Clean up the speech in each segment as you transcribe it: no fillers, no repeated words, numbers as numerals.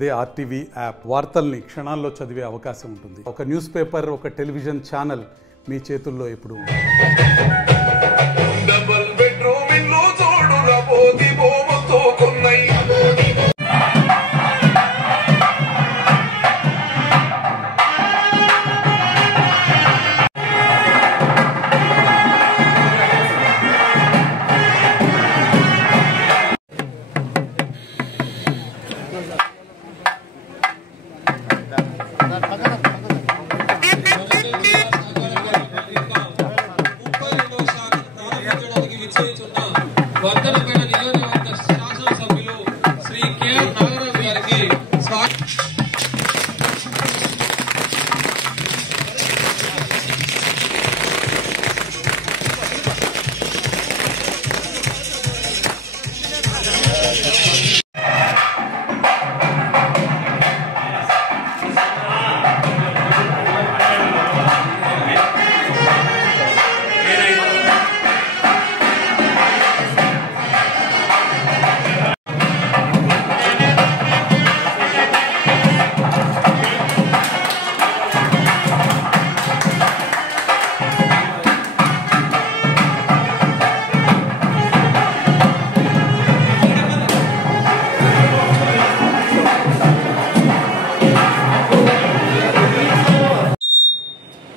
అదే RTV app వార్తల్ని క్షణాల్లో చదివే అవకాశం ఉంటుంది. ఒక న్యూస్ పేపర్, ఒక టెలివిజన్ ఛానల్ మీ చేతుల్లో ఎప్పుడు ఉంటుంది.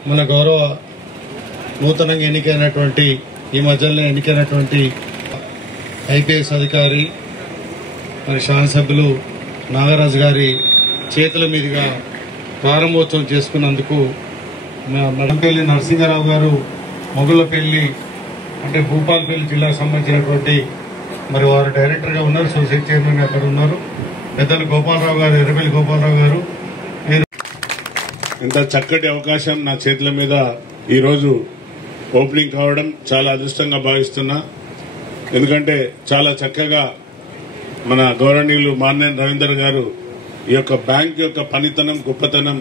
మన గౌరవ నూతనంగా ఎన్నికైనటువంటి ఈ మధ్యలో ఎన్నికైనటువంటి ఐపీఎస్ అధికారి మరి శాసనసభ్యులు నాగరాజు గారి చేతుల మీదుగా ప్రారంభోత్సవం చేసుకున్నందుకు మడంపల్లి నరసింహారావు గారు మొగుళ్లపల్లి అంటే భూపాలపల్లి జిల్లాకు సంబంధించినటువంటి మరి వారు డైరెక్టర్గా ఉన్నారు, సొసైటీ చైర్మన్ అక్కడ ఉన్నారు. పెద్దలు గోపాలరావు గారు, ఎర్రపల్లి గోపాలరావు గారు. ఇంత చక్కటి అవకాశం నా చేతుల మీద ఈరోజు ఓపెనింగ్ కావడం చాలా అదృష్టంగా భావిస్తున్నా. ఎందుకంటే చాలా చక్కగా మన గౌరవనీయులు మాన్నేని రవీందర్ గారు ఈ యొక్క బ్యాంక్ యొక్క పనితనం, గొప్పతనం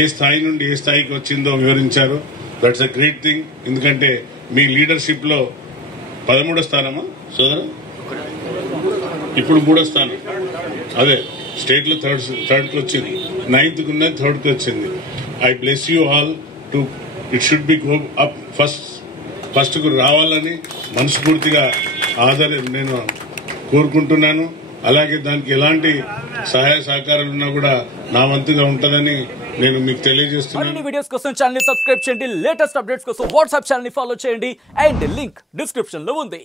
ఏ స్థాయి నుండి ఏ స్థాయికి వచ్చిందో వివరించారు. That's a great thing. ఎందుకంటే మీ లీడర్షిప్ లో 13వ స్థానమా సోదరు, ఇప్పుడు 3వ స్థానం, అదే స్టేట్ లో థర్డ్ కి వచ్చింది, 9th కు ఉన్నది 3rd కి వచ్చింది. I bless you all to it should be go up first కు రావాలని మనస్ఫూర్తిగా నేను కోరుకుంటున్నాను. అలాగే దానికి ఎలాంటి సహాయ సహకారాలు ఉన్నా కూడా నా వంతుగా ఉంటుందని నేను మీకు తెలియజేస్తున్నాను. అన్ని వీడియోస్ కోసం ఛానల్ ని సబ్స్క్రైబ్ చేయండి, లేటెస్ట్ అప్డేట్స్ కోసం వాట్సాప్ ఛానల్ ని ఫాలో చేయండి అండ్ లింక్ డిస్క్రిప్షన్ లో ఉంది.